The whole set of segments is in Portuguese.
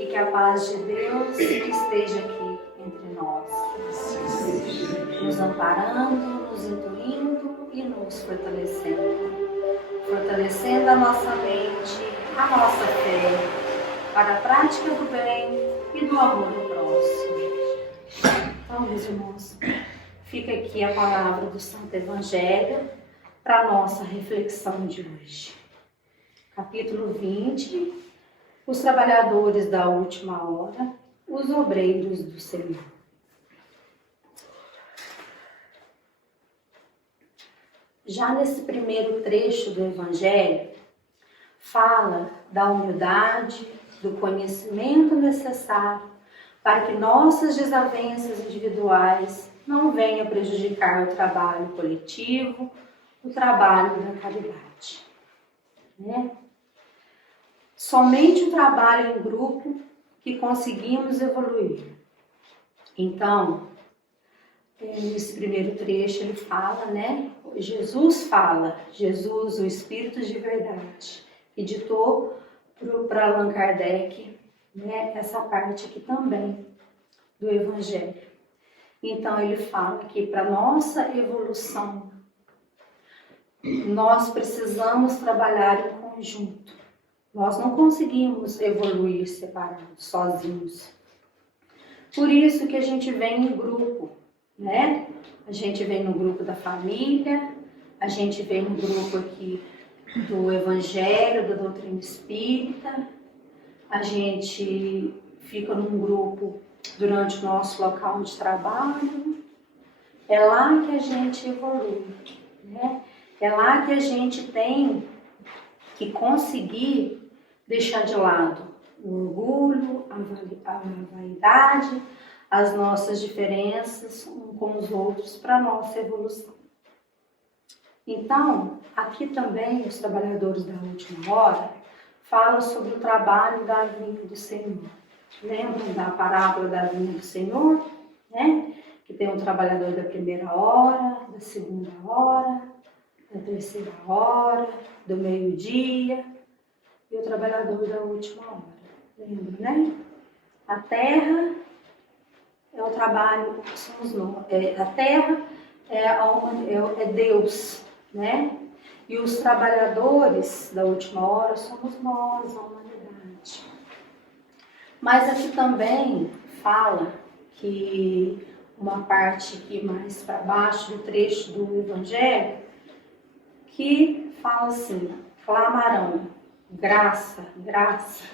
E que a paz de Deus esteja aqui entre nós, nos amparando, nos intuindo e nos fortalecendo a nossa mente, a nossa fé, para a prática do bem e do amor ao próximo. Então, meus irmãos, fica aqui a palavra do Santo Evangelho para a nossa reflexão de hoje. Capítulo 20, os trabalhadores da última hora, os obreiros do Senhor. Já nesse primeiro trecho do Evangelho, fala da humildade, do conhecimento necessário para que nossas desavenças individuais não venham prejudicar o trabalho coletivo, o trabalho da caridade. Somente o trabalho em grupo que conseguimos evoluir. Então, nesse primeiro trecho ele fala, Jesus, o Espírito de Verdade, que ditou para Allan Kardec, essa parte aqui também do Evangelho. Então ele fala que para nossa evolução, nós precisamos trabalhar em conjunto. Nós não conseguimos evoluir separados, sozinhos. Por isso que a gente vem em grupo, A gente vem no grupo da família, a gente vem no grupo aqui do Evangelho, da doutrina espírita, a gente fica num grupo durante o nosso local de trabalho. É lá que a gente evolui, É lá que a gente tem que conseguir deixar de lado o orgulho, a vaidade, as nossas diferenças uns com os outros para a nossa evolução. Então, aqui também os trabalhadores da última hora falam sobre o trabalho da vinha do Senhor. Lembram da parábola da vinha do Senhor? Que tem um trabalhador da primeira hora, da segunda hora, da terceira hora, do meio-dia e o trabalhador da última hora. Lembra, A terra é o trabalho, somos nós. A terra é Deus, E os trabalhadores da última hora somos nós, a humanidade. Mas aqui também fala que uma parte aqui mais para baixo do trecho do Evangelho, que fala assim, clamarão, graça, graça.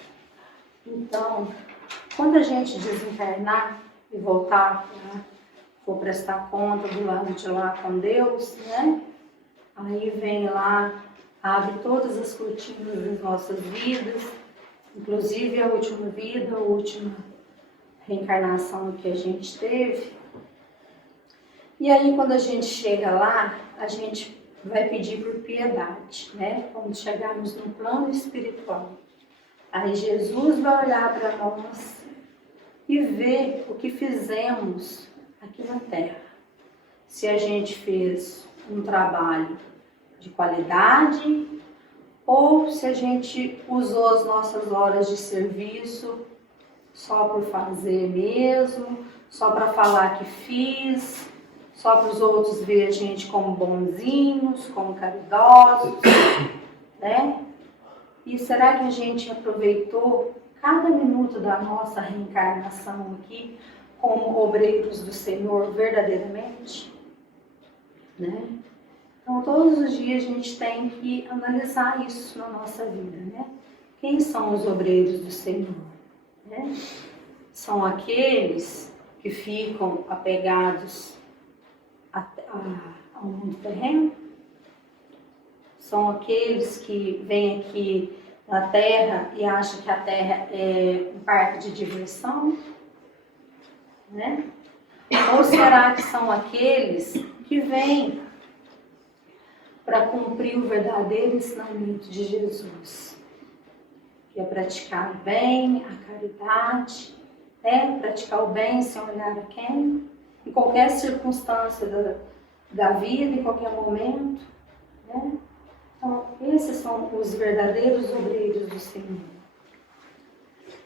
Então, quando a gente desencarnar e voltar, for prestar conta do lado de lá com Deus, Aí vem lá, abre todas as cortinas das nossas vidas, inclusive a última vida, a última reencarnação que a gente teve. E aí quando a gente chega lá, a gente vai pedir por piedade, Quando chegarmos no plano espiritual. Aí Jesus vai olhar para nós e ver o que fizemos aqui na Terra. Se a gente fez um trabalho de qualidade ou se a gente usou as nossas horas de serviço só por fazer mesmo, só para falar que fiz, só para os outros ver a gente como bonzinhos, como caridosos, E será que a gente aproveitou cada minuto da nossa reencarnação aqui como obreiros do Senhor verdadeiramente? Então, todos os dias a gente tem que analisar isso na nossa vida, Quem são os obreiros do Senhor? São aqueles que ficam apegados ao mundo terreno? São aqueles que vêm aqui na Terra e acham que a Terra é um parque de diversão? Ou será que são aqueles que vêm para cumprir o verdadeiro ensinamento de Jesus, que é praticar o bem, a caridade, praticar o bem sem olhar a quem, em qualquer circunstância da vida, em qualquer momento, Então, esses são os verdadeiros obreiros do Senhor.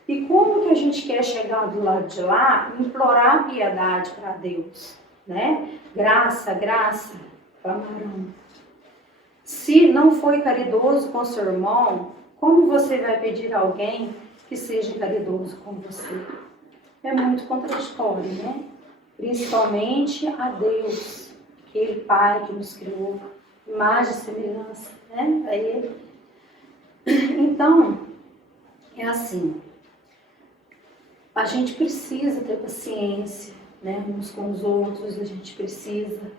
E como que a gente quer chegar do lado de lá e implorar piedade para Deus, né? Graça, graça, clamarão. Se não foi caridoso com seu irmão, como você vai pedir a alguém que seja caridoso com você? É muito contraditório, né? Principalmente a Deus, aquele Pai que nos criou, imagem e semelhança, né? A Ele. Então, é assim, a gente precisa ter paciência, né, uns com os outros, a gente precisa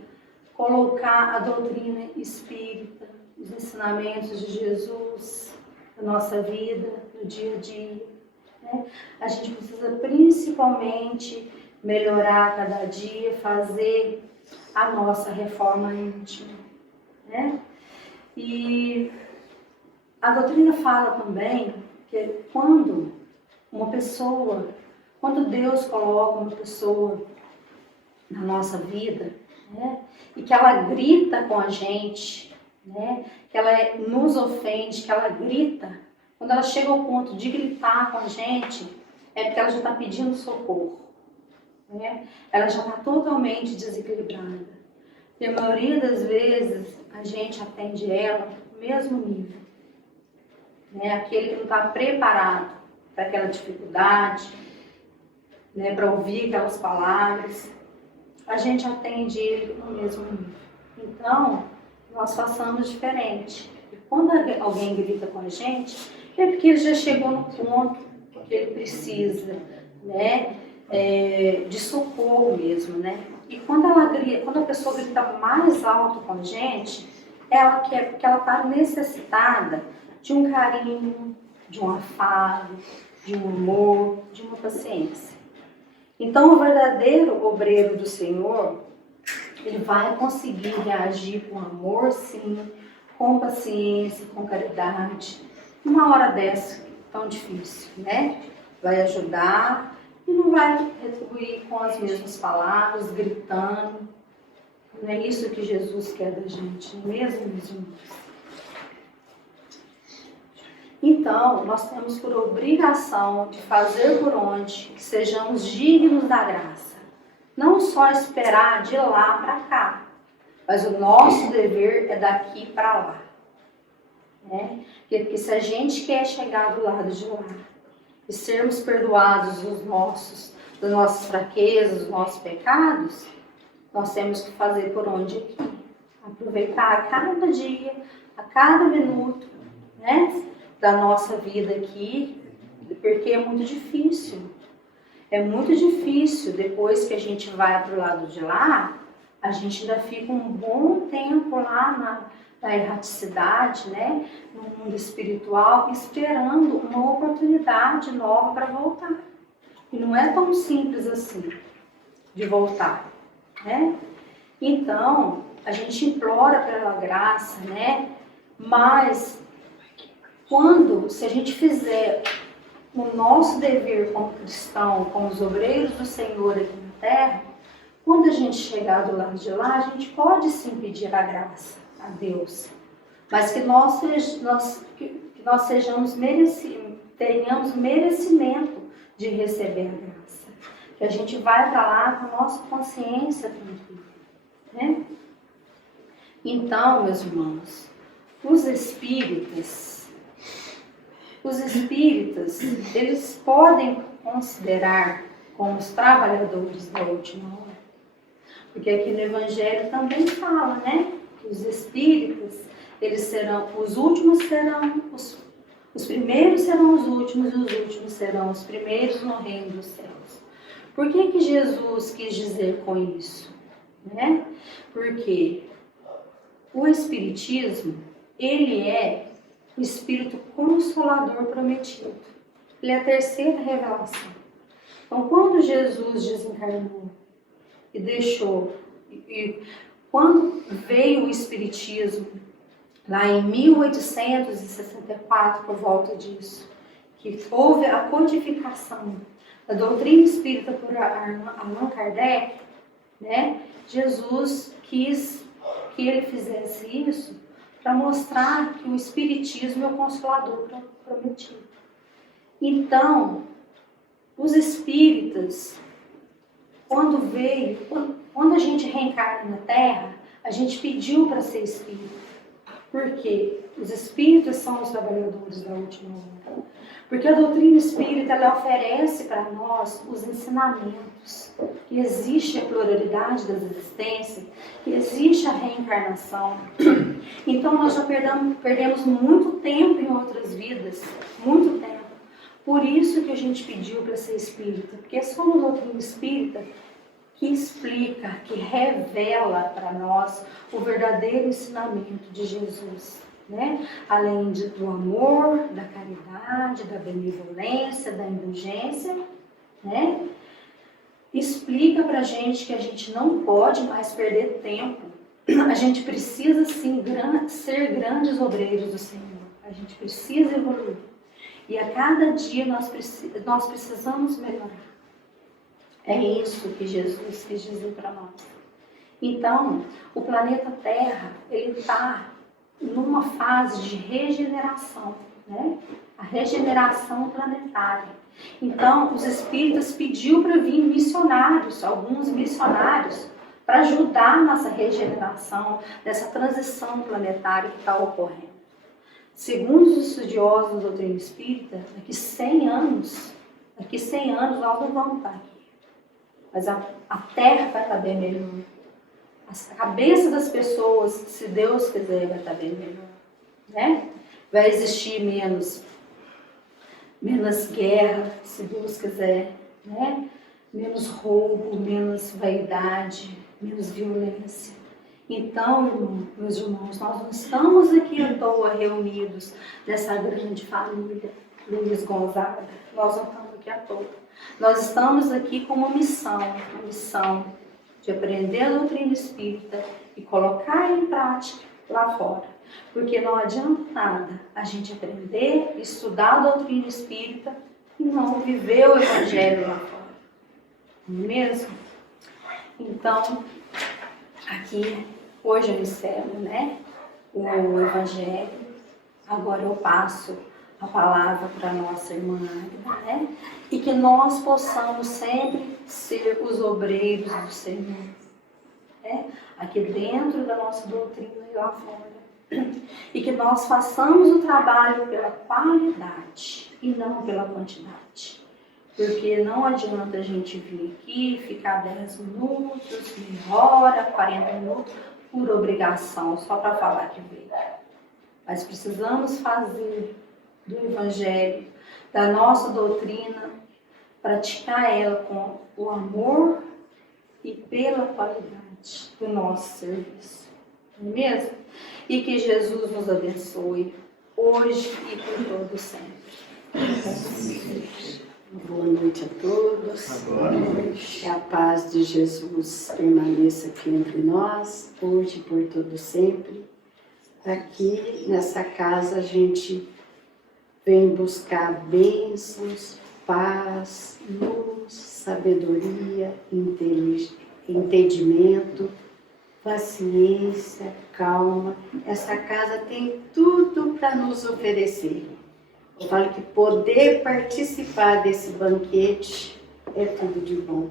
colocar a doutrina espírita, os ensinamentos de Jesus na nossa vida, no dia a dia, né? A gente precisa principalmente melhorar cada dia, fazer a nossa reforma íntima, né? E a doutrina fala também que quando Deus coloca uma pessoa na nossa vida, né, e que ela grita com a gente, né, que ela nos ofende, que ela grita, quando ela chega ao ponto de gritar com a gente, é porque ela já está pedindo socorro, né? Ela já está totalmente desequilibrada. E a maioria das vezes a gente atende ela no mesmo nível, né? Aquele que não está preparado para aquela dificuldade, né, para ouvir aquelas palavras, a gente atende ele no mesmo nível. Então, nós façamos diferente. E quando alguém grita com a gente, é porque ele já chegou no ponto que ele precisa, né, de socorro mesmo, né? E quando a pessoa grita mais alto com a gente, ela quer, porque ela está necessitada de um carinho, de um afago, de um amor, de uma paciência. Então, o verdadeiro obreiro do Senhor, ele vai conseguir reagir com amor, sim, com paciência, com caridade. Uma hora dessa, tão difícil, né? Vai ajudar e não vai retribuir com as mesmas palavras, gritando. Não é isso que Jesus quer da gente, não é mesmo, meus irmãos? Então, nós temos por obrigação de fazer por onde que sejamos dignos da graça. Não só esperar de lá para cá, mas o nosso dever é daqui para lá. Né? Porque se a gente quer chegar do lado de lá e sermos perdoados das nossas fraquezas, dos nossos pecados, nós temos que fazer por onde aqui. Aproveitar a cada dia, a cada minuto, né, da nossa vida aqui, porque é muito difícil. É muito difícil, depois que a gente vai para o lado de lá, a gente ainda fica um bom tempo lá na erraticidade, né, no mundo espiritual, esperando uma oportunidade nova para voltar. E não é tão simples assim de voltar, né? Então, a gente implora pela graça, né? Mas se a gente fizer o nosso dever como cristão, como os obreiros do Senhor aqui na terra, quando a gente chegar do lado de lá, a gente pode sim pedir a graça a Deus, mas que nós tenhamos merecimento de receber a graça, que a gente vai para lá com a nossa consciência tranquila, né? Então, meus irmãos, os espíritas, eles podem considerar como os trabalhadores da última hora. Porque aqui no Evangelho também fala, né? Que os espíritas, os últimos serão, os primeiros serão os últimos e os últimos serão os primeiros no reino dos céus. Por que Jesus quis dizer com isso? Né? Porque o Espiritismo, ele é o Espírito Consolador prometido. Ele é a terceira revelação. Então, quando Jesus desencarnou e deixou, quando veio o Espiritismo, lá em 1864, por volta disso, que houve a codificação da doutrina espírita por Allan Kardec, né? Jesus quis que ele fizesse isso para mostrar que o Espiritismo é o Consolador prometido. Então, Os espíritas, quando a gente reencarna na Terra, a gente pediu para ser espírita. Por quê? Os espíritas são os trabalhadores da última hora. Porque a doutrina espírita, ela oferece para nós os ensinamentos, que existe a pluralidade das existências, que existe a reencarnação. Então nós já perdemos muito tempo em outras vidas, muito tempo. Por isso que a gente pediu para ser espírita, porque é só a doutrina espírita que explica, que revela para nós o verdadeiro ensinamento de Jesus, né? Além do amor, da caridade, da benevolência, da indulgência, né? Explica para a gente que a gente não pode mais perder tempo. A gente precisa sim ser grandes obreiros do Senhor. A gente precisa evoluir. E a cada dia nós precisamos melhorar. É isso que Jesus quis dizer para nós. Então, o planeta Terra, ele está numa fase de regeneração, né? A regeneração planetária. Então, os espíritas pediu para vir missionários, alguns missionários, para ajudar nessa regeneração, nessa transição planetária que está ocorrendo. Segundo os estudiosos da doutrina espírita, daqui 100 anos nós não vamos estar aqui. Mas a Terra vai estar bem melhor. A cabeça das pessoas, se Deus quiser, vai estar bem melhor. Né? Vai existir menos guerra, se Deus quiser. Né? Menos roubo, menos vaidade, menos violência. Então, meus irmãos, nós não estamos aqui à toa reunidos nessa grande família Luiz Gonzaga. Nós não estamos aqui à toa. Nós estamos aqui com uma missão de aprender a doutrina espírita e colocar em prática lá fora. Porque não adianta nada a gente aprender, estudar a doutrina espírita e não viver o evangelho lá fora. Não é mesmo? Então, aqui, hoje eu encerro, né, o evangelho. Agora eu passo a palavra para a nossa irmã Águeda, né? E que nós possamos sempre ser os obreiros do Senhor, né? Aqui dentro da nossa doutrina e lá fora. E que nós façamos o trabalho pela qualidade e não pela quantidade. Porque não adianta a gente vir aqui, ficar 10 minutos, meia hora, 40 minutos, por obrigação, só para falar que veio. Mas precisamos fazer do Evangelho, da nossa doutrina, praticar ela com o amor e pela qualidade do nosso serviço. Não é mesmo? E que Jesus nos abençoe, hoje e por todo sempre. Boa noite a todos. Boa noite. Que a paz de Jesus permaneça aqui entre nós, hoje e por todo sempre. Aqui nessa casa a gente vem buscar bênçãos, paz, luz, sabedoria, entendimento, paciência, calma. Essa casa tem tudo para nos oferecer. Eu falo que poder participar desse banquete é tudo de bom.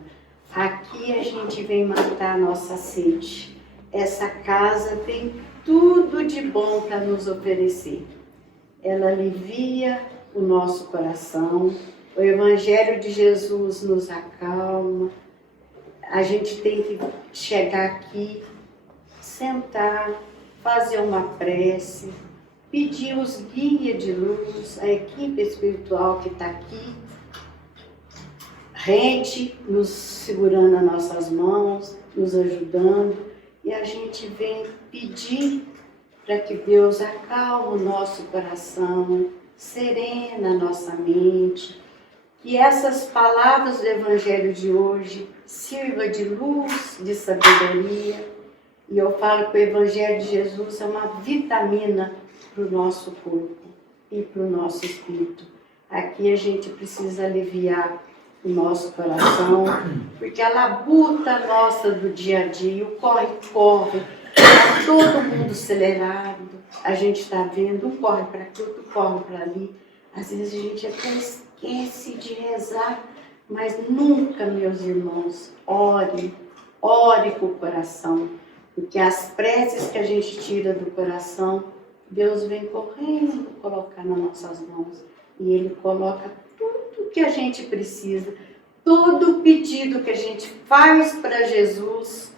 Aqui a gente vem matar a nossa sede. Essa casa tem tudo de bom para nos oferecer. Ela alivia o nosso coração. O Evangelho de Jesus nos acalma. A gente tem que chegar aqui, sentar, fazer uma prece, pedir os guias de luz, a equipe espiritual que está aqui, rente, nos segurando as nossas mãos, nos ajudando, e a gente vem pedir para que Deus acalme o nosso coração, serena a nossa mente, que essas palavras do Evangelho de hoje sirva de luz, de sabedoria. E eu falo que o Evangelho de Jesus é uma vitamina para o nosso corpo e para o nosso espírito. Aqui a gente precisa aliviar o nosso coração, porque a labuta nossa do dia a dia, o corre-corre, está todo mundo acelerado, a gente está vendo, um corre para aqui, outro corre para ali. Às vezes a gente até esquece de rezar Mas nunca, meus irmãos, ore com o coração, porque as preces que a gente tira do coração, Deus vem correndo colocar nas nossas mãos. E Ele coloca tudo que a gente precisa, todo pedido que a gente faz para Jesus,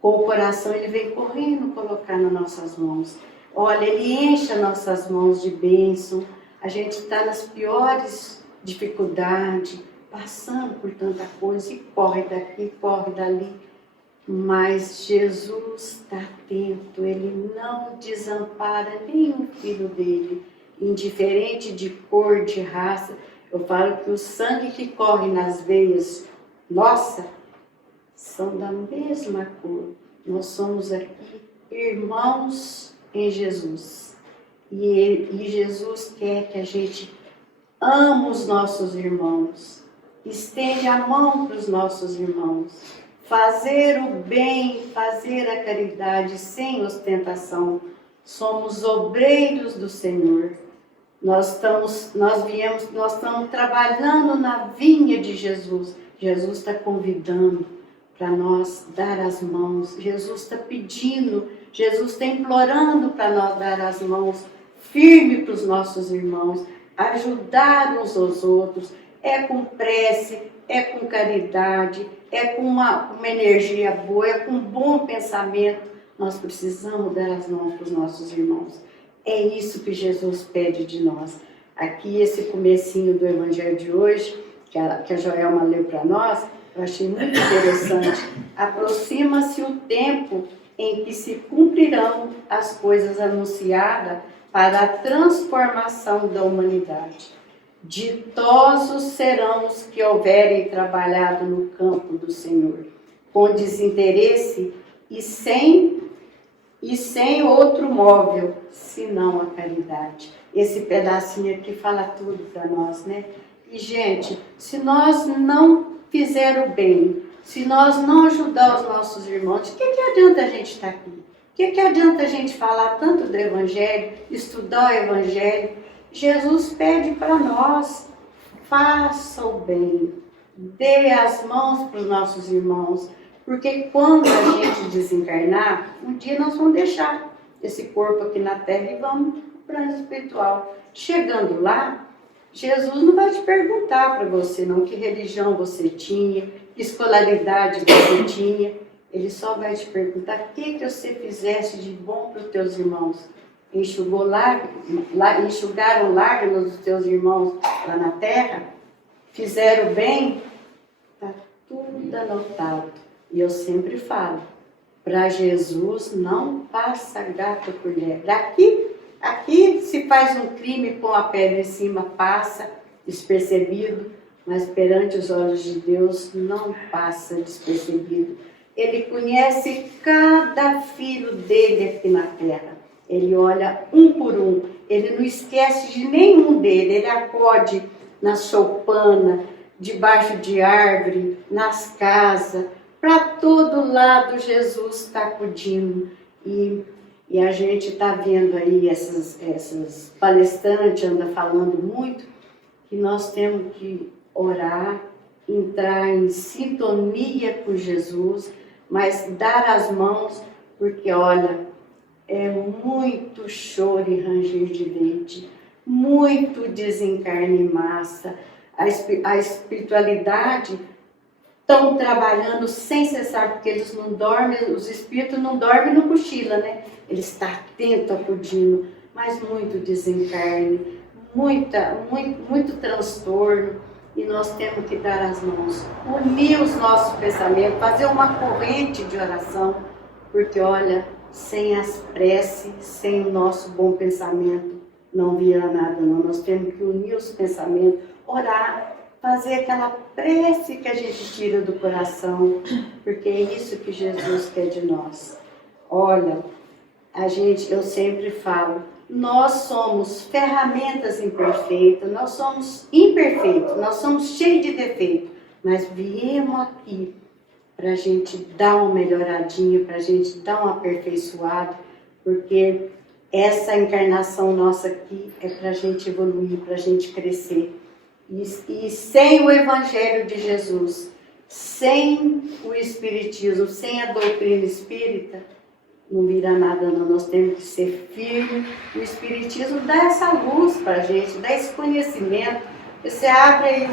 com o coração, Ele vem correndo colocar nas nossas mãos. Olha, Ele enche as nossas mãos de bênção. A gente está nas piores dificuldades, passando por tanta coisa, e corre daqui, corre dali. Mas Jesus está atento, Ele não desampara nenhum filho dele, indiferente de cor, de raça. Eu falo que o sangue que corre nas veias, nossa, são da mesma cor. Nós somos aqui irmãos em Jesus. E Jesus quer que a gente ame os nossos irmãos, estende a mão para os nossos irmãos, fazer o bem, fazer a caridade sem ostentação. Somos obreiros do Senhor. Nós estamos trabalhando na vinha de Jesus. Jesus está convidando para nós dar as mãos. Jesus está pedindo, Jesus está implorando para nós dar as mãos firme para os nossos irmãos, ajudar uns aos outros. É com prece, é com caridade, é com uma energia boa, é com um bom pensamento. Nós precisamos dar as mãos para os nossos irmãos. É isso que Jesus pede de nós. Aqui, esse comecinho do Evangelho de hoje, que a Joelma leu para nós, eu achei muito interessante. Aproxima-se o tempo em que se cumprirão as coisas anunciadas para a transformação da humanidade. Ditosos serão os que houverem trabalhado no campo do Senhor, com desinteresse e sem outro móvel, senão a caridade. Esse pedacinho aqui fala tudo para nós, né? E, gente, se nós não fizer o bem, se nós não ajudar os nossos irmãos, o que adianta a gente estar aqui? O que adianta a gente falar tanto do Evangelho, estudar o Evangelho? Jesus pede para nós, faça o bem, dê as mãos para os nossos irmãos, porque quando a gente desencarnar, um dia nós vamos deixar esse corpo aqui na Terra e vamos para o plano espiritual. Chegando lá, Jesus não vai te perguntar para você não que religião você tinha, que escolaridade você tinha. Ele só vai te perguntar o que você fizesse de bom para os teus irmãos. Enxugaram lágrimas dos teus irmãos lá na terra? Fizeram bem? Está tudo anotado. E eu sempre falo, para Jesus não passa gato por lebre. Aqui se faz um crime, põe a pedra em cima, passa despercebido, mas perante os olhos de Deus não passa despercebido. Ele conhece cada filho dele aqui na terra. Ele olha um por um, ele não esquece de nenhum dele. Ele acode na choupana, debaixo de árvore, nas casas, para todo lado Jesus está acudindo. E a gente está vendo aí essas palestrantes, anda falando muito, que nós temos que orar, entrar em sintonia com Jesus, mas dar as mãos, porque olha, é muito choro e ranger de dente, muito desencarne em massa. A espiritualidade estão trabalhando sem cessar, porque eles não dormem, os espíritos não dormem no cochila, né? Eles estão atentos, acudindo, mas muito desencarne, muito transtorno, e nós temos que dar as mãos, unir os nossos pensamentos, fazer uma corrente de oração, porque olha, sem as preces, sem o nosso bom pensamento, não vira nada não. Nós temos que unir os pensamentos, orar, fazer aquela prece que a gente tira do coração, porque é isso que Jesus quer de nós. Olha, eu sempre falo, nós somos ferramentas imperfeitas, nós somos imperfeitos, nós somos cheios de defeitos, mas viemos aqui para a gente dar uma melhoradinha, para a gente dar um aperfeiçoado, porque essa encarnação nossa aqui é para a gente evoluir, para a gente crescer. E sem o Evangelho de Jesus, sem o Espiritismo, sem a doutrina espírita, não vira nada não. Nós temos que ser firmes. O Espiritismo dá essa luz para a gente, dá esse conhecimento. Você abre aí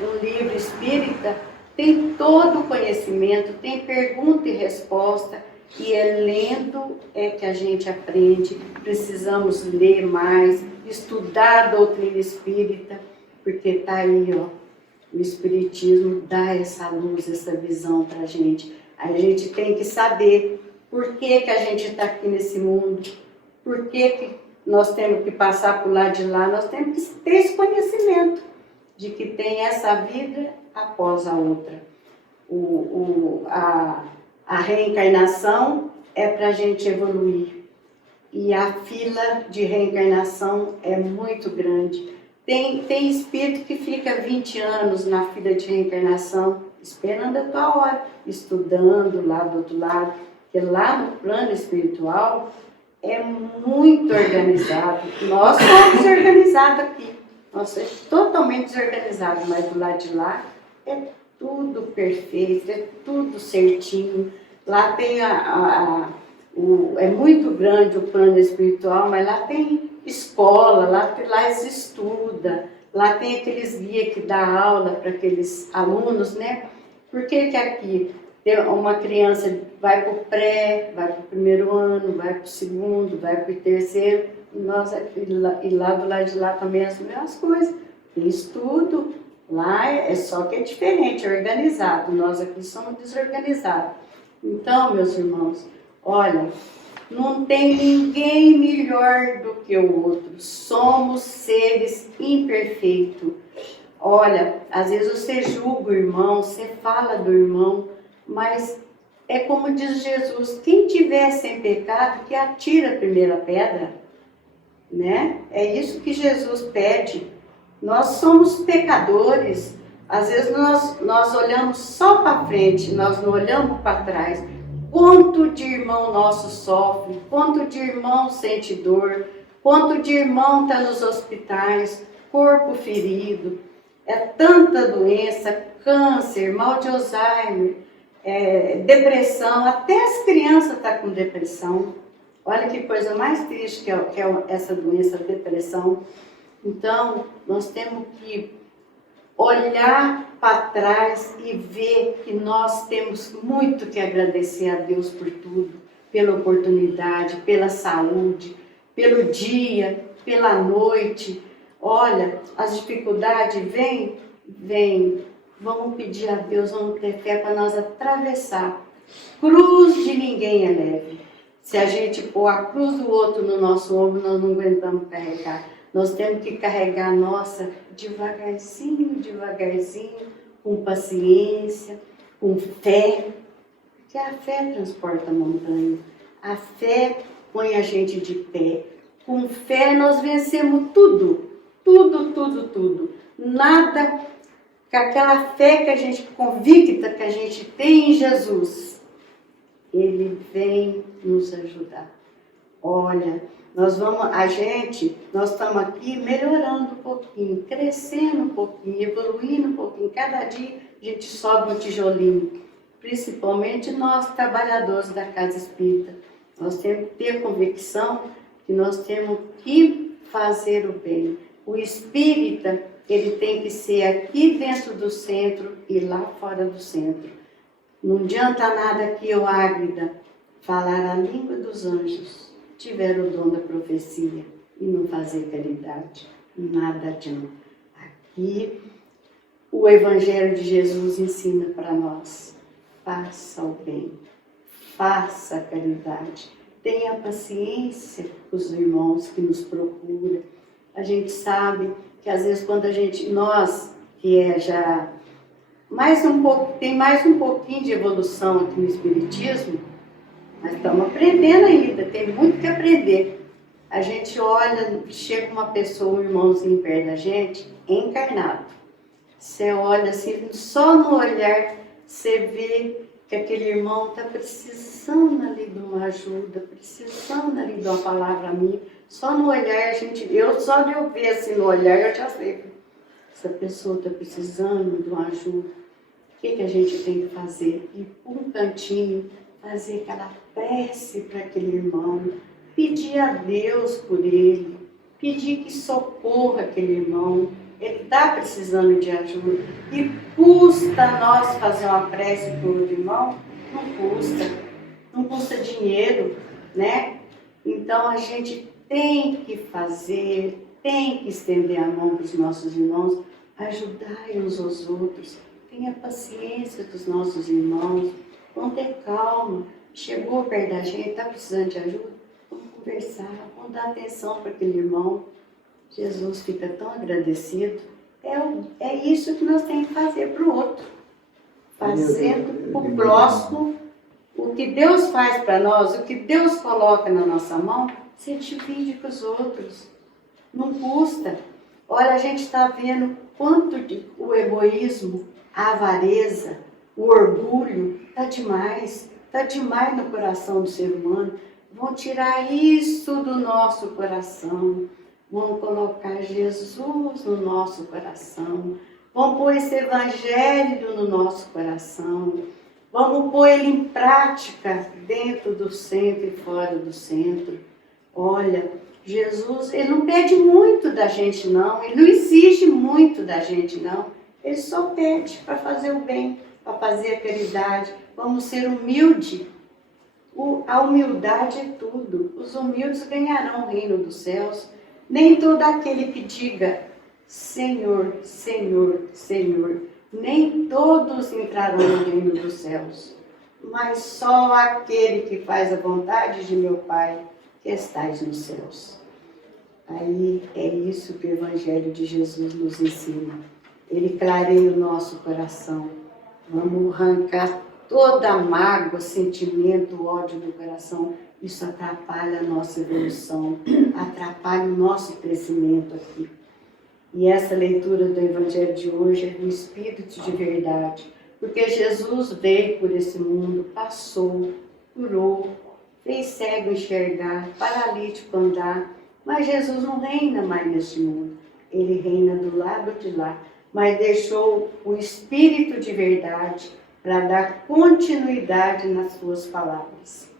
um livro espírita, tem todo o conhecimento, tem pergunta e resposta, e é lendo é que a gente aprende. Precisamos ler mais, estudar a doutrina espírita, porque está aí, ó, o Espiritismo dá essa luz, essa visão para a gente. A gente tem que saber por que a gente está aqui nesse mundo, por que nós temos que passar por lá de lá. Nós temos que ter esse conhecimento de que tem essa vida após a outra. A reencarnação é para a gente evoluir. E a fila de reencarnação é muito grande. Tem espírito que fica 20 anos na fila de reencarnação, esperando a tua hora, estudando lá do outro lado. Porque lá no plano espiritual é muito organizado. Nós somos organizados aqui. Nós somos totalmente desorganizados, mas do lado de lá é tudo perfeito, é tudo certinho. Lá tem é muito grande o plano espiritual, mas lá tem escola, lá se estuda, lá tem aqueles guias que dá aula para aqueles alunos, né? Por que aqui uma criança vai para o pré, vai para o primeiro ano, vai para o segundo, vai para o terceiro, e lá do lado de lá também as mesmas coisas, tem estudo, lá é só que é diferente, é organizado, nós aqui somos desorganizados. Então, meus irmãos, olha, não tem ninguém melhor do que o outro. Somos seres imperfeitos. Olha, às vezes você julga o irmão, você fala do irmão, mas é como diz Jesus, quem tiver sem pecado, que atira a primeira pedra, né? É isso que Jesus pede. Nós somos pecadores. Às vezes nós olhamos só para frente, nós não olhamos para trás. Quanto de irmão nosso sofre, quanto de irmão sente dor, quanto de irmão está nos hospitais, corpo ferido, é tanta doença, câncer, mal de Alzheimer, depressão, até as crianças estão com depressão. Olha que coisa mais triste que é essa doença, a depressão. Então, nós temos que olhar para trás e ver que nós temos muito que agradecer a Deus por tudo, pela oportunidade, pela saúde, pelo dia, pela noite. Olha, as dificuldades vêm, vamos pedir a Deus, vamos ter fé para nós atravessar. Cruz de ninguém é leve. Se a gente pôr a cruz do outro no nosso ombro, nós não aguentamos carregar. Nós temos que carregar a nossa devagarzinho, com paciência, com fé. Porque a fé transporta a montanha. A fé põe a gente de pé. Com fé nós vencemos tudo. Tudo. Nada com aquela fé que a gente convicta que a gente tem em Jesus. Ele vem nos ajudar. Olha, nós estamos aqui melhorando um pouquinho, crescendo um pouquinho, evoluindo um pouquinho. Cada dia a gente sobe um tijolinho. Principalmente nós, trabalhadores da Casa Espírita. Nós temos que ter convicção que nós temos que fazer o bem. O espírita, ele tem que ser aqui dentro do centro e lá fora do centro. Não adianta nada que eu, Águida, falar a língua dos anjos, tiver o dom da profecia e não fazer caridade. Nada adianta. Aqui, o Evangelho de Jesus ensina para nós. Faça o bem, faça a caridade. Tenha paciência com os irmãos que nos procuram. A gente sabe que às vezes quando nós que já tem mais um pouquinho de evolução aqui no Espiritismo, nós estamos aprendendo ainda, tem muito que aprender. A gente olha, chega uma pessoa, um irmãozinho perto da gente, encarnado. Você olha assim, só no olhar, você vê que aquele irmão está precisando ali de uma ajuda, precisando ali de uma palavra amiga. Só no olhar, só de eu ver assim no olhar, eu já sei. essa pessoa está precisando de uma ajuda, o que a gente tem que fazer? Ir para um cantinho, fazer aquela prece para aquele irmão, pedir a Deus por ele, pedir que socorra aquele irmão. Ele está precisando de ajuda. E custa nós fazer uma prece para o irmão? Não custa dinheiro, né? Então a gente tem que fazer, tem que estender a mão para os nossos irmãos, ajudar uns aos outros. Tenha paciência dos nossos irmãos, vamos ter calma. Chegou perto da gente, está precisando de ajuda? Vamos conversar, vamos dar atenção para aquele irmão. Jesus fica tão agradecido. É isso que nós temos que fazer para o outro. Fazendo para o próximo o que Deus faz para nós, o que Deus coloca na nossa mão, você divide com os outros. Não custa. Olha, a gente está vendo quanto o egoísmo, a avareza, o orgulho, está demais no coração do ser humano. Vão tirar isso do nosso coração, vão colocar Jesus no nosso coração, vão pôr esse evangelho no nosso coração, vamos pôr ele em prática dentro do centro e fora do centro. Olha, Jesus, ele não pede muito da gente não, ele não exige muito da gente não, ele só pede para fazer o bem, para fazer a caridade. Vamos ser humildes. A humildade é tudo. Os humildes ganharão o reino dos céus. Nem todo aquele que diga Senhor, Senhor, Senhor, nem todos entrarão no reino dos céus, mas só aquele que faz a vontade de meu Pai que estais nos céus. Aí é isso que o Evangelho de Jesus nos ensina. Ele clareia o nosso coração. Vamos arrancar toda a mágoa, sentimento, ódio do coração. Isso atrapalha a nossa evolução, atrapalha o nosso crescimento aqui. E essa leitura do Evangelho de hoje é do Espírito de verdade, porque Jesus veio por esse mundo, passou, curou, fez cego enxergar, paralítico andar, mas Jesus não reina mais neste mundo, ele reina do lado de lá, mas deixou o Espírito de verdade para dar continuidade nas suas palavras.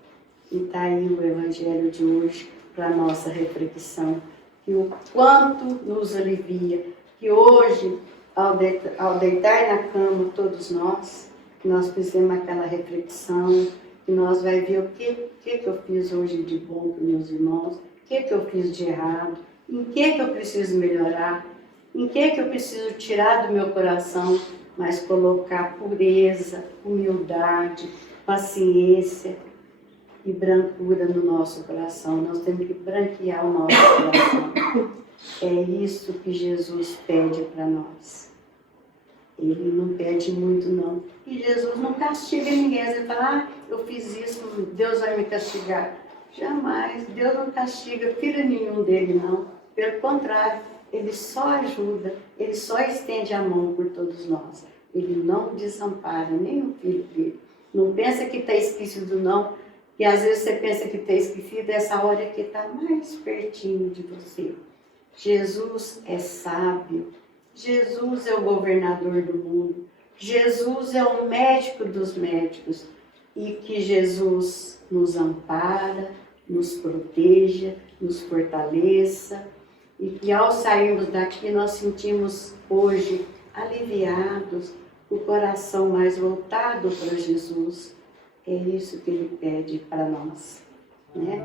E está aí o Evangelho de hoje para a nossa reflexão, que o quanto nos alivia, que hoje, ao deitar na cama todos nós, que nós fizemos aquela reflexão, que nós vai ver o que eu fiz hoje de bom para meus irmãos, o que eu fiz de errado, em que eu preciso melhorar, em que eu preciso tirar do meu coração, mas colocar pureza, humildade, paciência e brancura no nosso coração. Nós temos que branquear o nosso coração. É isso que Jesus pede para nós. Ele não pede muito não. E Jesus não castiga ninguém. Você fala, eu fiz isso, Deus vai me castigar. Jamais, Deus não castiga filho nenhum dele não. Pelo contrário, ele só ajuda, ele só estende a mão por todos nós. Ele não desampara nem o filho dele. Não pensa que está esquecido não. E às vezes você pensa que está esquecido, essa hora é que está mais pertinho de você. Jesus é sábio, Jesus é o governador do mundo, Jesus é o médico dos médicos, e que Jesus nos ampara, nos proteja, nos fortaleça, e que ao sairmos daqui nós sentimos hoje aliviados, o coração mais voltado para Jesus. É isso que ele pede para nós, né?